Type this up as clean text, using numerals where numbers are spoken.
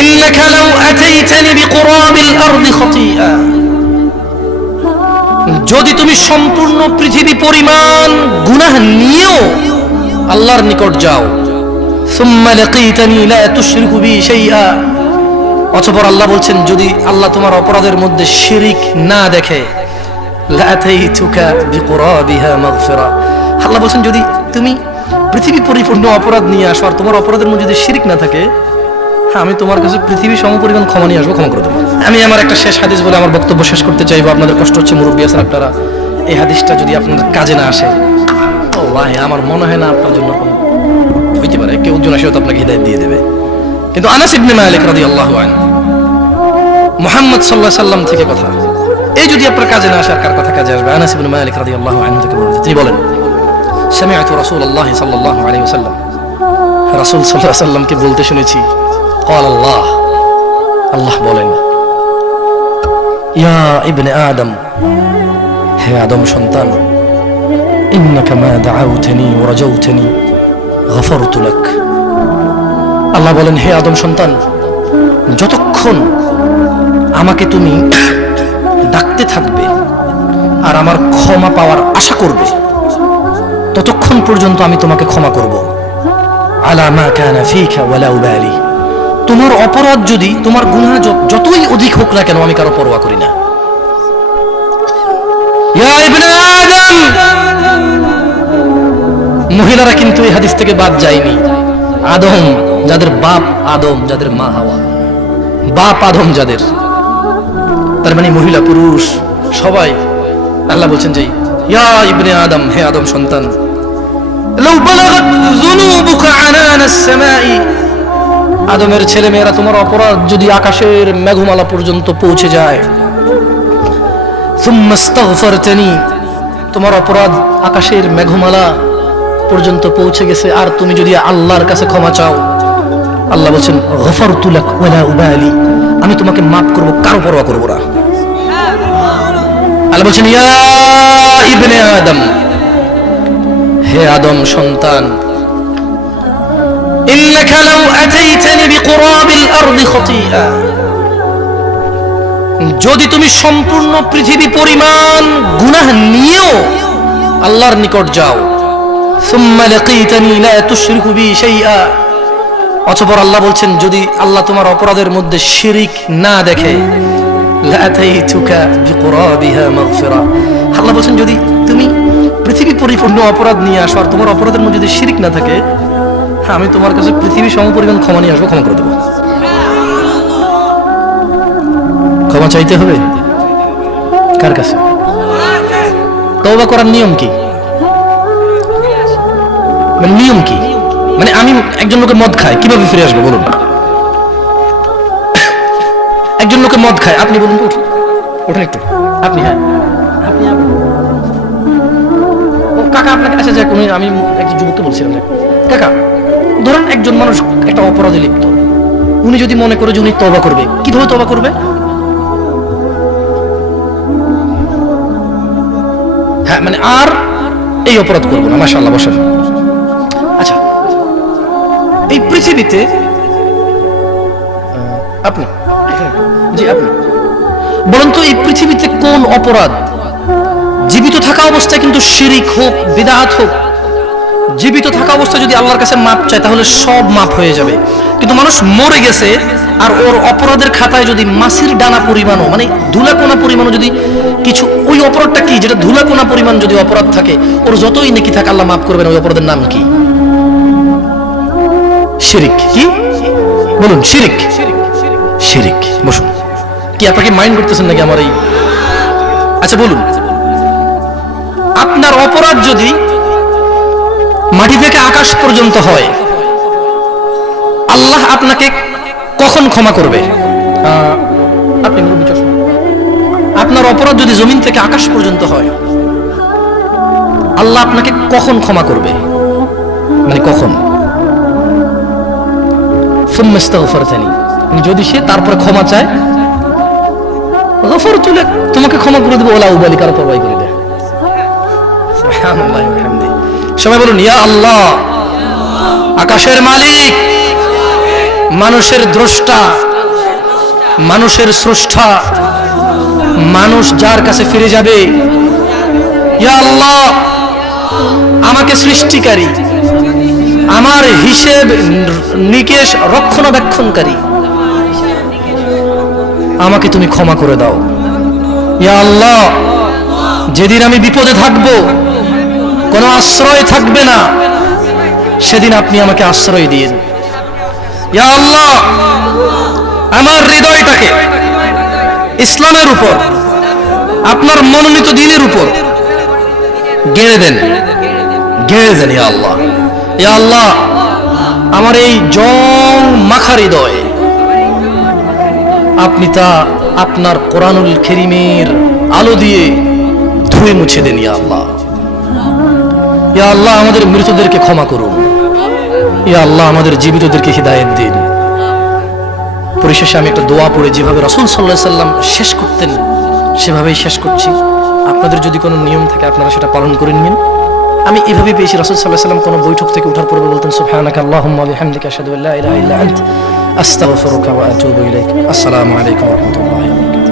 ইন্নাকা লাউ আতাইতানি বিকুরাবিল আরদি খাতিআ, যদি তুমি সম্পূর্ণ পৃথিবী পরিমাণ গুনাহ নিয়েও আল্লাহর নিকট যাও, সুম্মা লাকীতানি লা তুশরিকু বি শাইআ, অতঃপর আল্লাহ বলছেন যদি আল্লাহ তোমার অপরাধের মধ্যে শিরিক না দেখে, লা আতাইতুকা বিকুরাবিহা মাগফিরা, আল্লাহ বলছেন যদি তুমি পৃথিবী পরিপূর্ণ অপরাধ নিয়ে আসো আর তোমার অপরাধের মধ্যে যদি শিরিক না থাকে, আমি তোমার কাছে পৃথিবী সমপরিমাণ ক্ষমা নিয়ে আসবো, ক্ষমা করে দেবো। আমি আমার একটা শেষ হাদিস বলে আমার বক্তব্য শেষ করতে চাইবো। আপনাদের কষ্ট হচ্ছে, মুরব্বী আছেন আপনারা, এই হাদিসটা যদি আপনাদের কাজে না আসে, আল্লাহ আমার মনে হয় না আপনার জন্য কোনো হইতে পারে কেউ একজন আসে তো আপনাকে হিদায়াত দিয়ে দেবে। কিন্তু আনাস ইবনে মালিক রাদিয়াল্লাহু আনহু, মুহাম্মদ সাল্লাল্লাহু আলাইহি সাল্লাম থেকে কথা, এই যদি আপনার কাজে না আসে আর কার কথা কাজে আসবে? আনাস ইবনে মালিক রাদিয়াল্লাহু আনহু থেকে বলেন, তিনি বলেন সামি'তু রাসূলুল্লাহ সাল্লাল্লাহু আলাইহি ওয়াসাল্লাম, রাসূল সাল্লাল্লাহু আলাইহি ওয়াসাল্লামকে বলতে শুনেছি, قال الله, আল্লাহ বলেন, ইয়া ইবনে আদম, হে আদম সন্তান, ইন্নাকা মা দাআউতানি ওয়া রাজাউতানি গফারতু লাক, আল্লাহ বলেন হে আদম সন্তান, যতক্ষণ আমাকে তুমি ডাকতে থাকবে আর আমার ক্ষমা পাওয়ার আশা করবে, ততক্ষণ পর্যন্ত আমি তোমাকে ক্ষমা করব। আলা মা কানা ফীকা ওয়ালা উবালি, তোমার অপরাধ যদি, তোমার গুনাহ যতই অধিক হোক না কেন, আমি কারো পরোয়া করি না। ইয়া ইবনে আদম, মহিলারা কিন্তু এই হাদিস থেকে বাদ যায়নি। আদম যাদের বাপ আদম, যাদের মা হাওয়া, বাপ আদম যাদের, তার মানে মহিলা পুরুষ সবাই, আল্লাহ বলছেন যে ইয়া ইবনে আদম, হে আদম সন্তান, লাউ বালাগাত যুনুবুকা আনানাস সামাই, আদমের ছেলে মেয়েরা তোমার অপরাধ যদি আকাশের মেঘমালা পর্যন্ত পৌঁছে যায়, সুম্মা ইস্তাগফারতানি, তোমার অপরাধ আকাশের মেঘমালা পর্যন্ত পৌঁছে গেছে আর তুমি যদি আল্লাহর কাছে ক্ষমা চাও, আল্লাহ বলছেন গফারতু লাক ওয়ালা উবালি, আমি তোমাকে মাফ করব, কারো পরোয়া করব না। আল্লাহ বলছেন ইয়া ইবনে আদম, হে আদম সন্তান, ইন্নাকা লাউ আতাইতানি বিকুরাবিল আরদি খাতিআ, যদি তুমি সম্পূর্ণ পৃথিবী পরিমাণ গুনাহ নিয়েও আল্লাহর নিকট যাও, সুম্মা লাকীতানি লা তুশরিকু বি শাইআ, অতঃপর আল্লাহ বলছেন যদি আল্লাহ তোমার অপরাধের মধ্যে শিরিক না দেখে, লা আতাইতুকা বিকুরাবিহা মাগফিরা, আল্লাহ বলছেন যদি তুমি পৃথিবী পরিপূর্ণ অপরাধ নিয়ে আসো আর তোমার অপরাধের মধ্যে যদি শিরিক না থাকে, আমি তোমার কাছে পৃথিবী সমপরিমাণ ক্ষমা নিয়ে আসবো, ক্ষমা করে দেবো। ক্ষমা চাইতে হবে কার কাছে? তওবা করার নিয়ম কি? মানে নিয়ম কি? মানে আমি একজন লোকে মদ খায়, কিভাবে ফিরে আসবো বলুন? একজন লোকে মদ খায়, আপনি বলুন তো, ওঠেন একটু আপনি, হ্যাঁ আপনি, ও কাকা আপনাকে আসা যায় কোন, আমি একজন যুবককে বলছিলাম কাকা, ধরেন একজন মানুষ একটা অপরাধে লিপ্ত, উনি যদি মনে করে যে উনি তওবা করবে, কিভাবে তওবা করবে? হ্যাঁ মানে আর এই অপরাধ করবো না, মাশাআল্লাহ বসেন। আচ্ছা, এই পৃথিবীতে আপনি, জি আপনি বলুন তো, এই পৃথিবীতে কোন অপরাধ জীবিত থাকা অবস্থায়, কিন্তু শিরিক হোক বিদআত হোক, জীবিত থাকা অবস্থায় যদি আল্লাহর কাছে মাপ চায় তাহলে সব মাপ হয়ে যাবে, কিন্তু মানুষ মরে গেছে আর ওর অপরাধের খাতায় যদি মাছির ডানা পরিমাণও, মানে ধুলাকোনা পরিমাণও যদি কিছু, ওই অপরাধটা কি যেটা ধুলাকোনা পরিমাণ যদি অপরাধ থাকে, ওর যতই নেকি থাকে আল্লাহ মাফ করবেন, ওই অপরাধের নাম কি? শিরিক। কি বলুন? শিরিক। শিরিক। বসুন, কি আপনাকে মাইন্ড করতেছেন নাকি আমার এই? আচ্ছা বলুন, আপনার অপরাধ যদি মাটি থেকে আকাশ পর্যন্ত হয়, আল্লাহ আপনাকে কখন ক্ষমা করবে? আপনি আপনার অপরাধ যদি জমিন থেকে আকাশ পর্যন্ত হয়, আল্লাহ আপনাকে কখন ক্ষমা করবে? মানে কখন? সুম্মা ইস্তাগফারতানি, যদি সে তারপরে ক্ষমা চায়, গফারতু লাক, তোমাকে ক্ষমা করে দেব, ওয়ালা উবালি, কারো পরোয়া করি না। সুবহানাল্লাহি ওয়া বিহামদিহি। সবাই বলুন ইয়া আল্লাহ, আকাশের মালিক, মানুষের দ্রষ্টা, মানুষের স্রষ্টা, মানুষ যার কাছে ফিরে যাবে, ইয়া আল্লাহ আমাকে সৃষ্টিকারী, আমার হিসেব নিকেশ রক্ষণাবেক্ষণকারী, আমাকে তুমি ক্ষমা করে দাও। ইয়া আল্লাহ যেদিন আমি বিপদে থাকবো, কোনো আশ্রয় থাকবে না, সেদিন আপনি আমাকে আশ্রয় দিন। ইয়া আল্লাহ আমার হৃদয়টাকে ইসলামের উপর, আপনার মনোনীত দ্বীনের উপর গেড়ে দেন, গেড়ে দেন। ইয়া আল্লাহ, ইয়া আল্লাহ আমার এই জং মাখা হৃদয় আপনি তা আপনার কোরআনুল কারীমের আলো দিয়ে ধুয়ে মুছে দেন। ইয়া আল্লাহ, ইয়া আল্লাহ আমাদের মৃতদেরকে ক্ষমা করুন। ইয়া আল্লাহ আমাদের জীবিতদেরকে হিদায়াত দিন। পরিশেষে আমি একটা দোয়া পড়ে যেভাবে রাসূল সাল্লাল্লাহু আলাইহি সাল্লাম শেষ করতেন সেভাবেই শেষ করছি। আপনাদের যদি কোনো নিয়ম থাকে আপনারা সেটা পালন করে নিন। আমি এভাবে পেয়েছি, রাসূল সাল্লাল্লাহু আলাইহি সাল্লাম কোনো বৈঠক থেকে ওঠার পূর্বে বলতেন সুবহানাকা আল্লাহুম্মা ওয়া বিহামদিকা আশহাদু আল্লা ইলাহা ইল্লা আনতা আস্তাগফিরুকা ওয়া আতুবু ইলাইক। আসসালামু আলাইকুম ওয়া রাহমাতুল্লাহি ওয়া বারাকাতুহু।